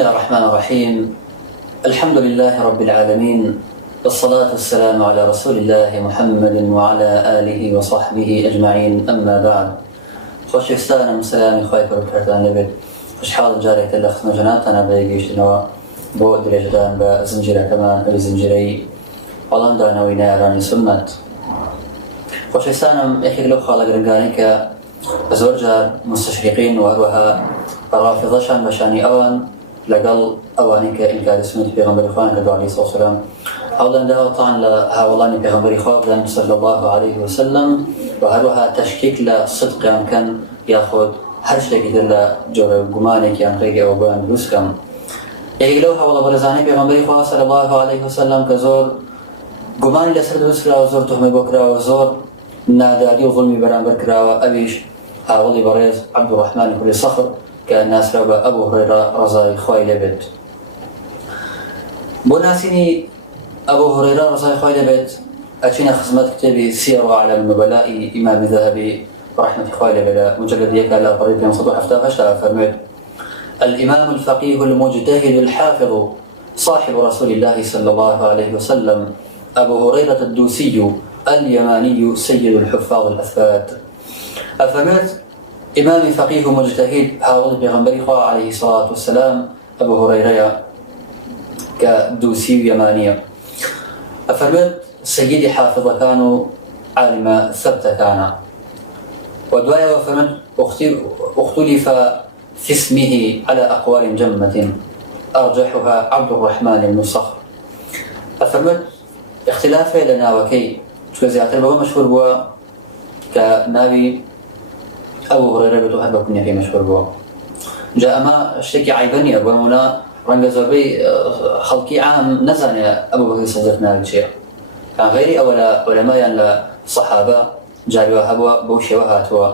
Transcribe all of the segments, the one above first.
بسم الله الرحمن الرحيم. الحمد لله رب العالمين، والصلاة والسلام على رسول الله محمد وعلى آله وصحبه أجمعين. أما بعد، خوشویستانم سلامی خوای پروردگارتان لبید. خوشحال جارێک لە خزمەتتانە بەیەگەیشتنەوە بۆ درێژدان بە زنجیرەکەمان ئەوی زنجیرەی وەڵامدانەوەی نایارانی سنەت. خوشویستانم یەکێک لەو خاڵە گرنگانەی کە زۆر جار مستەشریقین و هەروەها ڕافیضەشان بەشانی ئەوان لەگەڵ ئەوانەی کە ئینکاری سنەتی پێغەمبەری خوا کردو عەلەیهی سڵاتو وسەلام هەوڵدەداوەتان لە هاوڵانی پێغەمبەری خوا بدەن صلی الله علیه وسلم و هەروەها تەشکیک لە صدقیان بکەن یاخود هەر شتێکی تر لە جۆرە گومانێکیان ڕێگە ئەوە بۆیان دروست بکەن. یەکێک لەو هەوڵە بەرزانەی پێغەمبەری خوا صلی الله علیه وسلم کە زۆر گومانی لەسەر دروست کراوە، زۆر تۆهمەی بۆ کراوە، زۆر ناداری و ظڵمی بەرامبەر کراوە، ئەویش هاوڵی بەڕێز عەبدوڕەحمان کوڕی سەخر کە ناسراو بە ئەبوو هورەیرە ڕەزای خوای لێبێت. بۆ ناسینی ئەبوو هورەیرە ڕەزای خوای لێبێت ئەچینە خزمەت کتێبی سیر وعلم النبلائی ئیمامی ذەهەبی ڕەحمەتی خوای لێبێت لە مجلدیەکە لە پەڕی 578 فەرمووێت: الإمام الفقيه المجتهد الحافظ صاحب رسول الله صلى الله عليه وسلم أبو هريرة الدوسي اليماني سيد الحفاظ الأثبات. أفرمت إمام فقيه مجتهد هاول بيغمبري خوا عليه الصلاة والسلام أبو هريرة كدوسي يمانية. أفرمت سيدي حافظ كانوا عالم ثبت كان. ودوايا وفرمت اختلف في اسمه على أقوال جمة أرجحها عبد الرحمن بن صخر. أفرمت اختلافه لنا وكي شوزياتر بابا مشهور بوا كنابي أبو هريرة بتوحد بكنيا في مشهور بوا. جاء ما اشتكي عيبني أبو منا رنگ زربي خلقي عام نزل أبو بكر الصديق نابي شيء كان غيري أولا علماء للصحابة جاري وهبوا بوشي وهاتوا.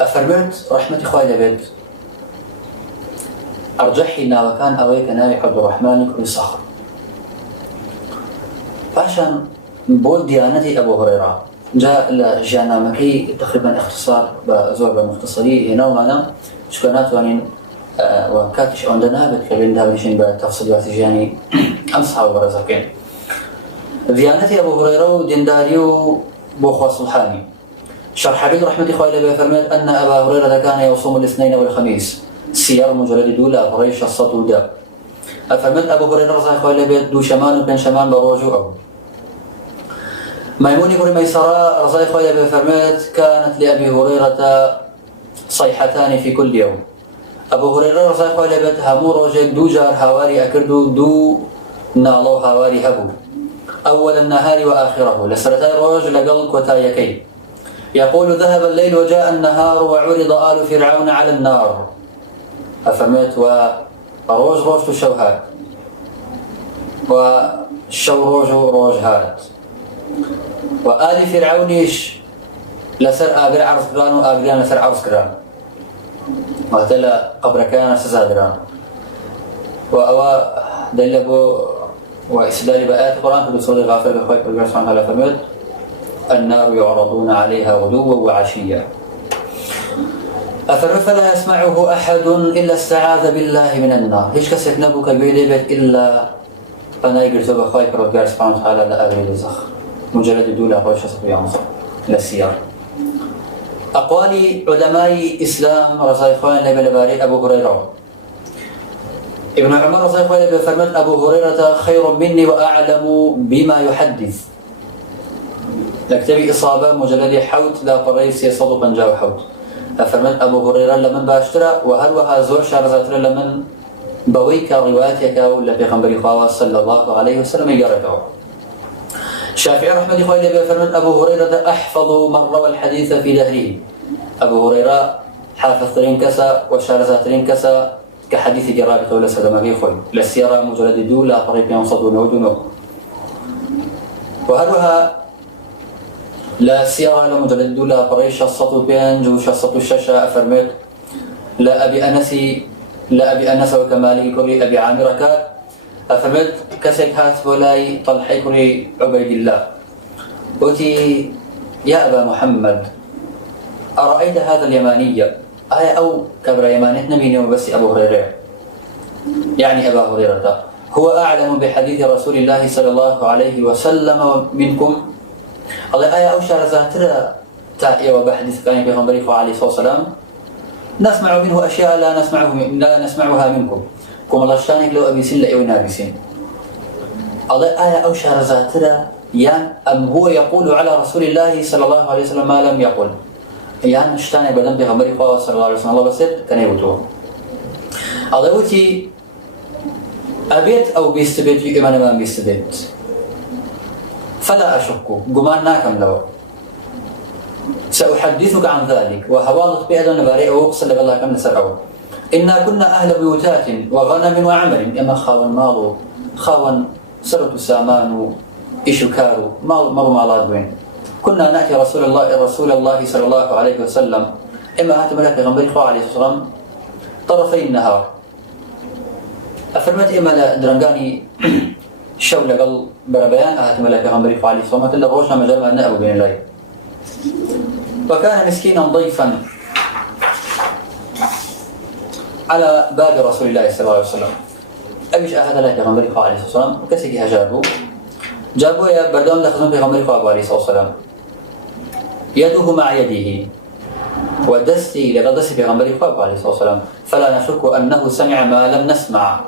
أفرمت رحمة خوالي لبيت أرجحنا وكان أويك نابي عبد الرحمن كل صخر فعشان بول ديانتي أبو هريرة جاء لجانا مكي تقريبا اختصار بزور بمختصري هنا ومعنا شكونات وانين وكاتش عندنا بتكلم دابنشين بتفصيلات جاني أمسحة وبرزاكين. ديانتي أبو هريرة ودينداري بوخوا صلحاني. شرح حبيب رحمة خوالي بفرمت أن أبا هريرة كان يصوم الاثنين والخميس سيار مجرد دولا بريش الصدودا. أفرمت أبو هريرة رضي خوالي بيت دو شمان وبين شمان بروجو ميموني بن ميسرة رضي خوالي بفرمت كانت لأبي هريرة صيحتان في كل يوم. أبو هريرة رضي خوالي بيت همو روجك دو جار هواري أكردو دو نالو هواري هبو أول النهار وآخره لسرتي روج لقلق وتايكي. يقول ذهب الليل وجاء النهار وعرض آل فرعون على النار. أفهمت وروج روج الشوهات والشو روج هات وآل فرعونيش لسر آبر عرض كران وآبران لسر عرض كران وهتلا قبر كان سزادران وأوا دلبو وإسدال بآيات القرآن في سورة غافر بخوي بالله سبحانه وتعالى فرمت النار يعرضون عليها غدوا وعشيا. فلا يسمعه أحد إلا استعاذ بالله من النار. ليش كسر نبوك بيدبت إلا أنا يقرأ بخوي بالله سبحانه وتعالى لا أغري الزخ مجرد دولة خوش صبي عنصر للسيار. أقوال علماء إسلام رضي الله عنه باري أبو هريرة ابن عمر رضي الله عنه فرمت أبو هريرة خير مني وأعلم بما يحدث. لكتبي إصابة مجلد حوت لا قريس يصدق جاو حوت. أفرمت أبو هريرة لمن باشترى وهل وهازور شارزاتر لمن بويك رواياتك ولا بيغمبري خواه صلى الله عليه وسلم يقرأه. شافعي رحمة الله عليه فرمت أبو هريرة أحفظ من روى الحديث في دهره. أبو هريرة حافظ ترين كسا وشارزاترين كسا كحديث جرابة ولا سلم بيخوي للسيارة مجلد دولا طريق ينصد ونودنه وهلها لا سيارة لمجلد دولا بريش السطو بين جوش السطو الشاشة أفرمت لا أبي أنس وكمالي كري أبي عامرك أفرمت كسك هات ولاي طلحي كري عبيد الله قلت يا أبا محمد أرأيت هذا اليماني أو كبر يمانت نبيني وبس أبو هريرة، يعني أبا هريرة هو أعلم بحديث رسول الله صلى الله عليه وسلم منكم. الله أو شهر زاترة تائية وبحديث كان بيغمبري عليه الصلاة والسلام نسمع منه أشياء لا نسمعها منكم. كم الله شانك لو أبي سن لأيوي نابسين. الله أو شهر زاترة يعني أم هو يقول على رسول الله صلى الله عليه وسلم ما لم يقل، يعني اشتاني بدن بيغمبري صلى الله عليه وسلم الله بسر كان يبتوه. الله وتي أبيت أو بيستبيت يؤمن ما بيستبيت فلا أشك قمان ناكم له، سأحدثك عن ذلك وهوالط بأدن بارئ وقصد بالله كم نسرعه. إنا كنا أهل بيوتات وغنم وعمل، إما خاون مالو خاون سرط سامان إشكارو مالات وين. كنا نأتي رسول الله صلى الله عليه وسلم إما هات ملاك غنبري خواه عليه الصلاة والسلام طرفي النهار. أفرمت إما لدرنقاني شولة قل بربيان أهات ملاك غنبري خواه عليه الصلاة والسلام روشنا مجال ما نأبو بين الله. وكان مسكينا ضيفا على باب رسول الله صلى الله عليه وسلم. أبيش أهد لك غنبري خواه عليه الصلاة والسلام وكسيكي جابوا يا بردون لخزون بغنبري خواه عليه الصلاة والسلام يده مع يده ودستي لغدس بغنبري خواه عليه الصلاة والسلام، فلا نشك أنه سمع ما لم نسمع.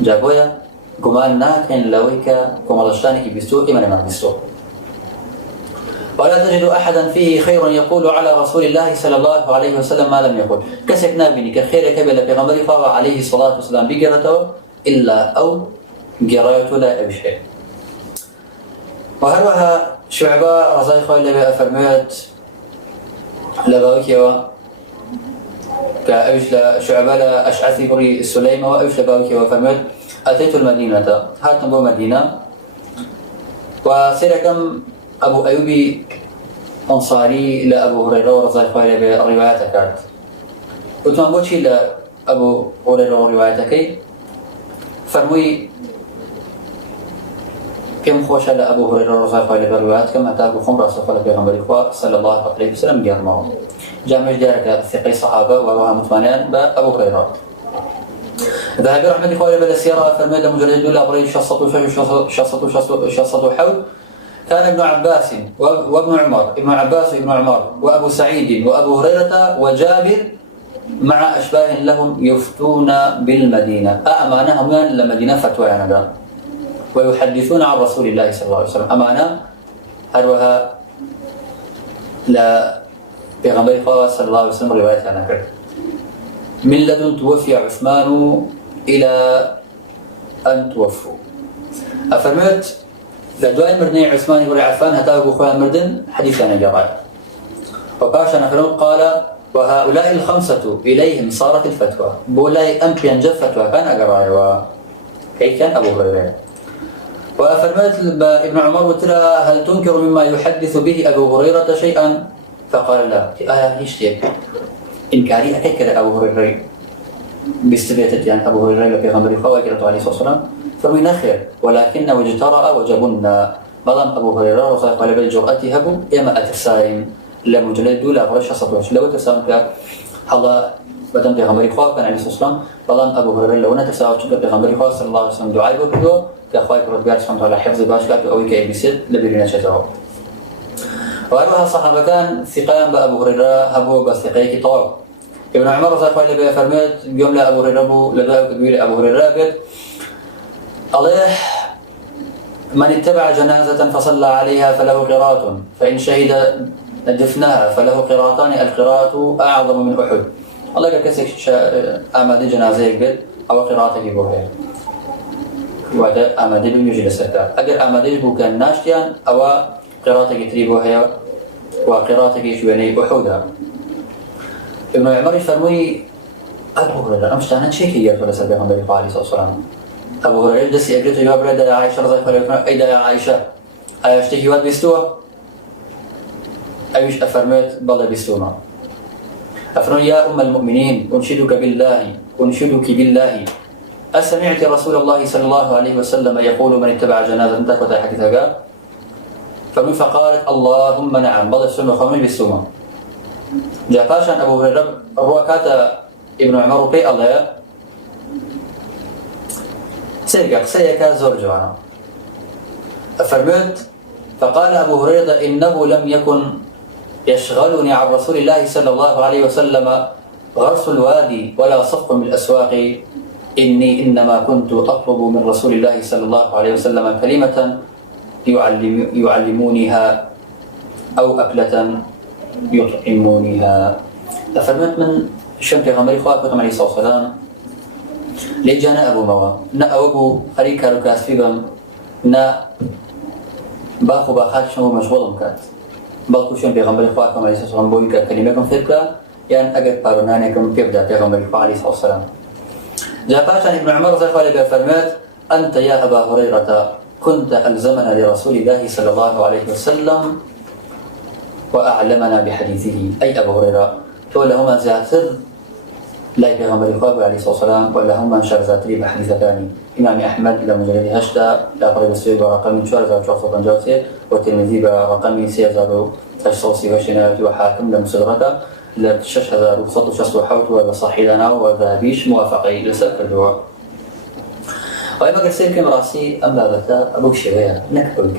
جابوا يا قمان ناكن لويك كمالشتانك بيستوء إيمان ما بيستوء. ولا تجد أحدا فيه خير يقول على رسول الله صلى الله عليه وسلم ما لم يقول. كسكنا بني كخير كبير بغنبري خواه عليه الصلاة والسلام بقرته إلا أو قرايته لا أبشي. وهروها شعباء رضي خواه لبي أفرميت لباوكيوا كأبش لشعباء لأشعثي بري السليمة وأبش لباوكيوا أفرميت أتيت المدينة هات نبو مدينة وسيركم أبو أيوبي أنصاري لأبو هريرة رضي خواه لبي الروايات كارت قلت ما بوشي لأبو هريرة رواياتكي فرموي كم خوش على أبو هريرة رضي الله عنه بالروايات كم أتاكو خمر صفة لبيغمبر صلى الله عليه وسلم جارمه جامع جارك ثقي صحابة وروها مطمئنان بأبو هريرة. ذهب رحمة الله بلا السيرة فرميد مجلد دولا أبري شصة حول. كان ابن عباس وابن عمر ابن عباس وابن عمر وأبو سعيد وأبو هريرة وجابر مع أشباه لهم يفتون بالمدينة أمانهم لمدينة فتوى عندا ويحدثون عن رسول الله صلى الله عليه وسلم. أمانة هروها لا بيغمبر صلى الله عليه وسلم رواية عنها من لدن توفي عثمان إلى أن توفوا. أفرمت لدواء مردني عثمان يقول عفان هتاقوا خواه مردن حديث عن جراء وقاشا نفرون قال وهؤلاء الخمسة إليهم صارت الفتوى بولاي أمكن جف فتوى كان جراء وكي كان أبو هريرة. وأفرمت ابن عمر وترى هل تنكر مما يحدث به أبو هريرة شيئا؟ فقال لا هيشتيك إنكاري أكيد كذا أبو هريرة باستبيتت يعني أبو هريرة في غمر فواكرة عليه الصلاة والسلام فمن خير ولكن وجترأ وجبنا مضم أبو هريرة وصايق على بالجرأة هبو إما أترسايم لمجلد دولا برشا سطوش لو ترسام الله بدن في غمر كان عليه الصلاة والسلام مضم أبو هريرة لو نتساوى شكل في غمر صلى الله عليه وسلم دعاء بكده كأخوائي كرتبيات سبحانه وتعالى حفظ باشكات أو كي بيسد لبيرنا شجعه. وأروها الصحابة كان ثقان بأبو هريرة هبو بثقيك طواب. ابن عمر رضي الله عنه فرمت يوم لا أبو هريرة لذلك كبير أبو هريرة بيت الله من اتبع جنازة فصلى عليها فله قراط فإن شهد دفنها فله قراطان القراط أعظم من أحد. الله قال كسك أمد جنازة يقبل أو قراط يبوها وهذا أمد بمجلس الستا أجر أمد يبو كان ناشتيان أو قراط يتريبوها وقراط يشويني أحدها. ابن عمر يفرمي أبو هريرة أمشتانا شيكي يرفض سبيل النبي عليه الصلاة والسلام. أبو هريرة دسي أجرته جواب رد يا عائشة رضي الله عنها أيدا يا عائشة أشتكي واد بيستوى أيش أفرمت بالله بيستونا. أفرمي يا أم المؤمنين أنشدك بالله أسمعت رسول الله صلى الله عليه وسلم يقول من اتبع جنازة انتك وتحكتها قال فقالت اللهم نعم بالله السنة خمي بيستونا. جاء باشان أبو هريرة رواكات ابن عمر بي الله سيقع سيكا زور جوانا فرمت فقال أبو هريرة إنه لم يكن يشغلني عن رسول الله صلى الله عليه وسلم غرس الوادي ولا صفق بالأسواق إني إنما كنت أطلب من رسول الله صلى الله عليه وسلم كلمة يعلمونيها أو أكلة يطعمونيها. فرمت من شمت غمري خواكم عليه الصلاة والسلام لجانا أبو موا نا أبو خريك ركاس فيهم نا باخو باخات شنو مشغول مكات باخو شن بيغمبر خواكم عليه الصلاة والسلام بويك كلمة فيركا يعني أجد بارونانكم بيبدأ بيغمبر عليه الصلاة والسلام. جاء باشا ابن عمر رضي الله عنه فرمات أنت يا أبا هريرة كنت ألزمنا لرسول الله صلى الله عليه وسلم وأعلمنا بحديثه. أي أبو هريرة فلهما زاتر لا يغمر الخبر عليه الصلاة والسلام ولا هم شر زاتري بحديث ثاني. إمام أحمد لمجلد هشتا لا قريب السوي برقم 4450 والترمذي برقم 3860 وحاكم لمصدرته ل 6166 وصحيحنا وذهبيش موافقي لسلك الدواء. وإما قلت سيركم راسي أما بتا أبوك شوية نكبل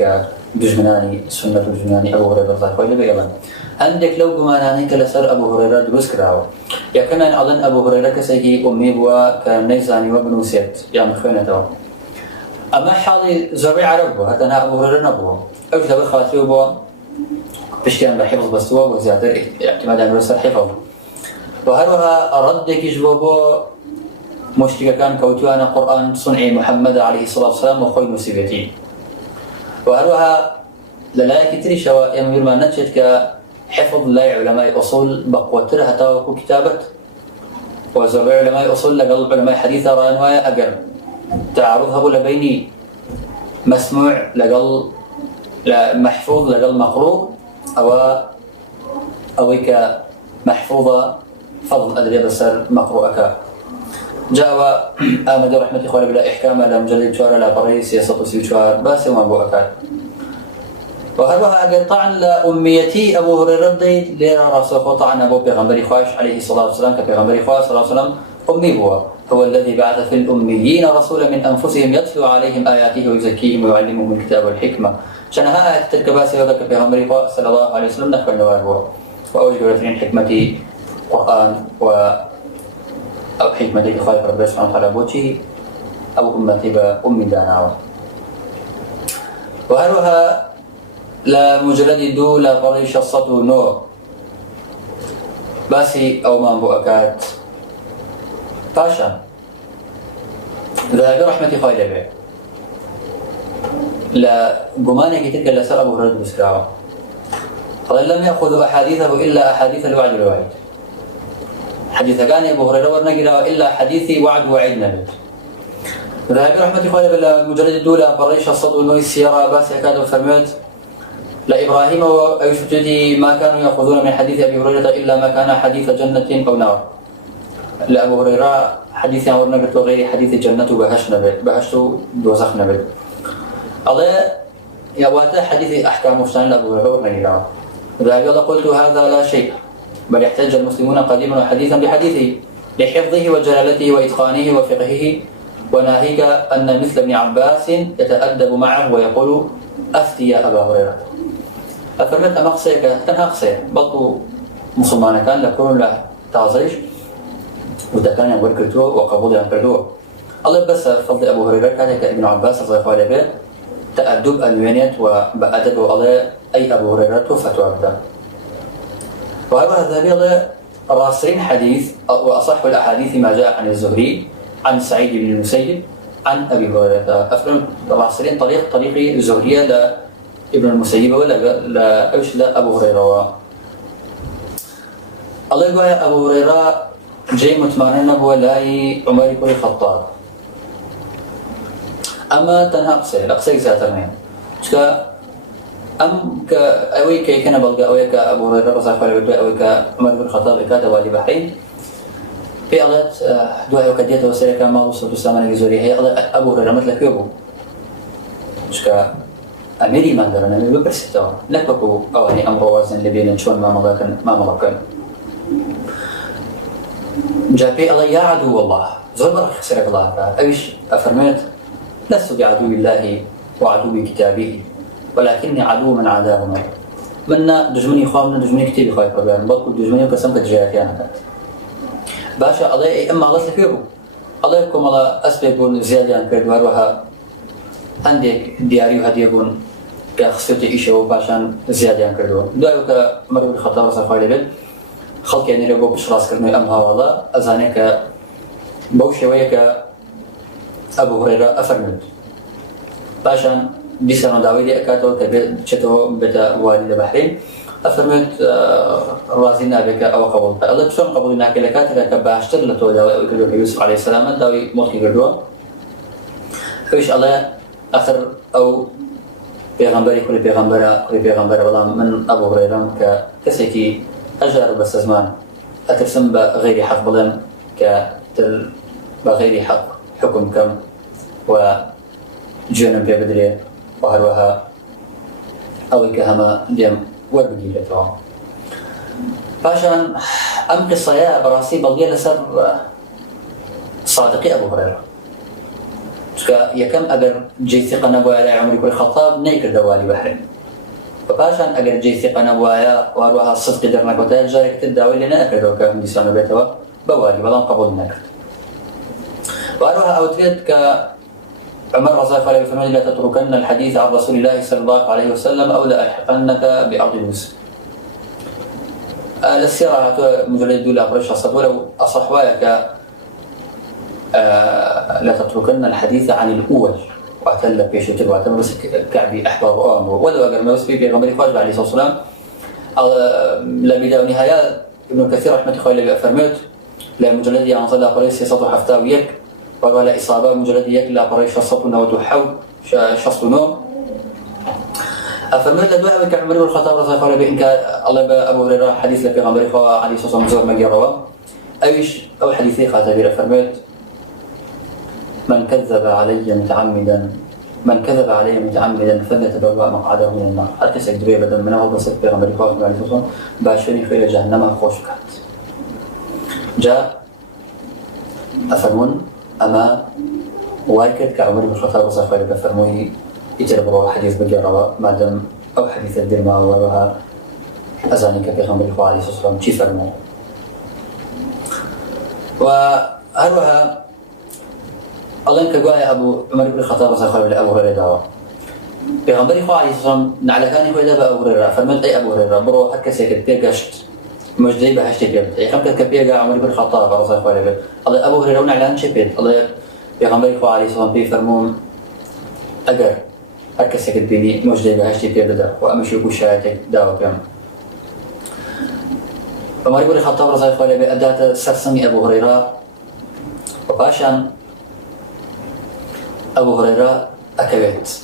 دجمناني سنة دجمناني أبو هريرة رضي الله عنه أيضا عندك لو بمعنى كلسر أبو هريرة دروس كراوة يا كمان أظن أبو هريرة كسيجي أمي بوا كان نيزاني وابن وسيت يعني خيانته أما حالي زربي عرب حتى أنا أبو هريرة نبوه أو كتاب الخاطري بوا بشكل بحفظ بستوا وزيادة اعتماد على رسالة حفظ وهروها أردك يجبوا مشتكى كان كوتوانا قرآن صنع محمد عليه الصلاة والسلام وخوي مسيبتي وهروها للايك تري شواء يمير ما نتشت كحفظ لا علماء أصول بقوتر حتى وكو كتابت وزرع علماء أصول لقلب علماء حديثة رأنوايا أقر تعارضها بولا بيني مسموع لقل محفوظ لقل مقروء أويك محفوظة فضل أدري بسر مقروءك جاء آمد رحمة إخواني بلا إحكام لا مجلد شوار لا بري سياسة سيوشوار باس وما بو أكاد وهذا أجل طعن لأميتي أبو هريرة دي ليرى رسول طعن أبو بيغمبري خواش عليه الصلاة والسلام كبيغمبري خواش صلى الله عليه وسلم أمي هو الذي بعث في الأميين رسولا من أنفسهم يتلو عليهم آياته ويزكيهم ويعلمهم الكتاب والحكمة شأنها آية الكباسي هذا كبيغمبري خواش صلى الله عليه وسلم نخبر نواه وأوجه لترين حكمتي قرآن أو حكمة الإخوة ربنا سبحانه وتعالى بوتي أو أمتي بأم داناوة وهروها لا مجرد دو لا بريش الصدو نو باسي أو ما بو أكاد باشا ذهب رحمة إخوة لبعي لا قمانة كتلك اللي سر أبو هريرة بسكراوة قال لم يأخذوا أحاديثه إلا أحاديث الوعد والوعيد حديث كان أبو هريرة ورنقل إلا حديثي وعد وعيد نبت ذهب رحمة إخواني بالمجلد الدولة بريش الصد ونوي السيارة باس يكاد فرمت لا إبراهيم وأيوشتدي ما كانوا يأخذون من حديث أبي هريرة إلا ما كان حديث جنة أو نار لا أبو هريرة حديث ورنقلت وغير حديث جنة وبهش نبت بهشت دوزخ نبت الله يواتا حديث أحكام مفتان لأبو هريرة ورنقل ذهب قلت هذا لا شيء بل يحتج المسلمون قديما وحديثا بحديثه لحفظه وجلالته وإتقانه وفقهه وناهيك أن مثل ابن عباس يتأدب معه ويقول أفتي يا أبا هريرة أفرمت أمقصيك تنها قصير بطو مسلمان كان لكون له تعزيش وتكان ينقل كرتوه وقبول ينقلوه الله بس فضل أبو هريرة كان كابن عباس رضي الله عنه تأدب أنوانيت وبأدب الله أي أبو هريرة فتوى أبدا وهذا ذلك راسين حديث وأصح الأحاديث ما جاء عن الزهري عن سعيد بن المسيب عن أبي هريرة أفرم راسين طريقي الزهرية لابن المسيب ولا لا أيش لا أبو هريرة الله يقول أبو هريرة جاي متمرن بولاي عمر بن الخطاب أما تنهقسي لقسي ساترين أم كأوي كي كان بلغ أوي كأبو هريرة رضي الله عنه أوي كعمر بن الخطاب كاتب والي بحرين في أغلط دعاء وكديت وسيرة كان مالو صلى الله عليه وسلم هي أبو هريرة مثل كيبو مش كأميري ما درنا من ببرسيتوا نكبكو أواني أمر وزن لبين شون ما مضى كان جابي الله يا عدو الله زور برا خسرك الله أيش أفرميت لست بعدو الله وعدو كتابه ولكني عدو من عاداهما منا دجمني خوامنا دجمني كتابي خايف ربيان بطل دجمني وقسم كتجاهك يعني باشا الله إما الله سفيره الله يكون الله أسباب زيادة عن كرد وهروها عندك دياري وهديبون كخصيتي إيشه وباشان زيادة عن كردون دعوك مرة بالخطاب رسال خالي بل خلق يعني ربو بشراس كرنو أمها والله أزانيك بوشي ويك أبو هريرة أفرمد باشان دي سنة داويدي أكاتو تشتو بدا والد بحرين أفرمد رازينا بك أو قبول الله بشون قبولنا كلكاتك كباشتر لتو داوي ويكدوك يوسف عليه السلام داوي موتي كردوا فيش الله أثر أو پیغمبری کولی پیغمبر والله من ابو هريره كسيكي اجر بس زمان اترسم بغير حق بلن كتل بغير حق حكم كم وجنن ببدري وهروها او كهما ديم وربقي لتو فاشان ام قصيا براسي بلغي لسر صادقي ابو هريره يكم أجر جيث قنبوايا عمري كل خطاب نيكر دوالي بحرين فباشان أجر جيث قنبوايا وأروها الصدق درنا كتاج جارك تداوي لنا أكر دوكا من ديسانو بيتوا بوالي بلان قبول نكر وأروها أوتريد كعمر رضي الله عنه فرمى لا تتركن الحديث عن رسول الله صلى الله عليه وسلم أو لا ألحقنك بأرض موسى السيرة مجرد دولة قريش ولو أصحوايا لا تتركن الحديث عن الأول واعتل بيشتر واعتل بس كعبي أحبار وآمر ولو أقل ما بس بيغمري خواجب عليه الصلاة والسلام لبداية ونهاية ابن كثير رحمة الله عليه فرميت لا مجلد عن صلى قريش سطو حفتاويك ولا إصابة مجلد يك لا قريش سطونا وتحو شصتنا فرميت لدواء بك عمر الخطاب رضي الله عنه بإن كان الله أبو هريرة حديث لك غمري خوا عليه الصلاة والسلام مزور مجروا أيش أو حديثي خاتبير فرميت من كذب علي متعمدا فليتبوأ مقعده من النار حتى سيدوي بدل منه بس بيغمر الله عليه الصلاة باشري خير جهنم خوشكات جاء أفرمون أما واكد كعمر بن الخطاب رضي الله عنه فرموي يتربوا حديث بجروا مادام أو حديث الدرما وروها أزانيك بيغمر الله عليه الصلاة شي فرموا وأروها الله إنك جاء أبو عمر بن الخطاب رضي الله عنه أبو هريرة بيغمبري خو عليه الصلاة نعلكاني هو إذا أبو هريرة فرمت أي أبو هريرة برو حكى سيكت بيجشت مجدي بهشت بيت يا خمسة كبيجا عمر بن الخطاب رضي الله عنه الله أبو هريرة ونعلان شبيت الله بيغمبري خو عليه الصلاة بيفرمون أجر حكى سيكت بيني مجدي بهشت بيت بدر وأمشي وشايتك داو كم عمر بن الخطاب رضي الله عنه أداة سرسني أبو هريرة وباشان أبو هريرة أكبت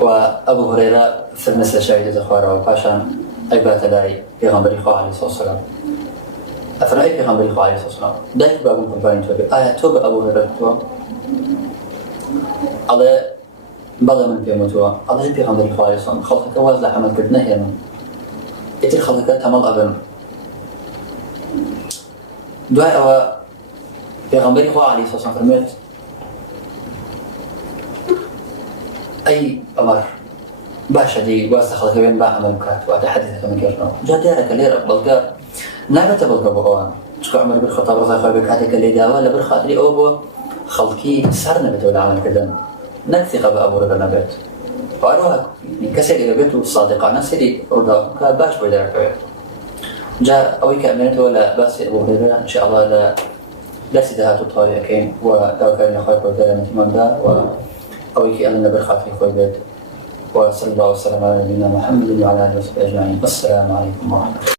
وأبو هريرة في المسألة شاهدة أخواره وباشان أيبات لاي بيغمبري خواه عليه الصلاة والسلام أفرأي بيغمبري خواه عليه الصلاة والسلام دايك بابون قرباني توبي توب أبو هريرة توب الله بلا من بيموتوا الله بيغمبري خواه عليه الصلاة والسلام خلقك وازلح عمل كردنا هنا إتر خلقك تمل أبن دعاء أو بيغمبري خواه عليه الصلاة والسلام فرميت أي أمر باشا دي واسطة خلق بين باع عملكات وأتحدثك من كيرنا جاء ديارك اللي بلقار نعبت بلقى بقوان تشكو عمر بن الخطاب رضي الله عنه بكاتك اللي داوا لبر خاطري أوبو خلقي سرنا بتول عمل كذا نكثق بأبو هريرة نبت وأروها كسر إلى بيته الصادقة نسيري رضا كباش بيدرك جاء أوي كأمنته ولا بس أبو هريرة إن شاء الله لا سدها تطاوي كين وداو كان يخاف وكذا نتمنى دا أويك أن برخاتي خوي بيت وصلى الله وسلم على نبينا محمد وعلى آله وصحبه أجمعين. السلام عليكم ورحمة الله.